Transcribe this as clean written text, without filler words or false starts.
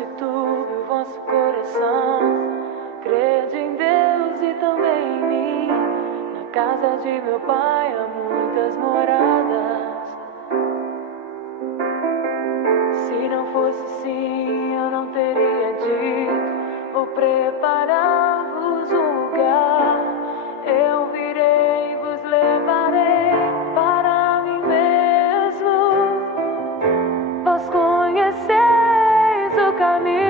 se turbe o vosso coração. Crede em Deus e também em mim. Na casa de meu pai há muitas moradas. Se não fosse assim, eu não teria dito. Vou preparar-vos um lugar. Eu virei e vos levarei para mim mesmo. Vós conheceis o caminho.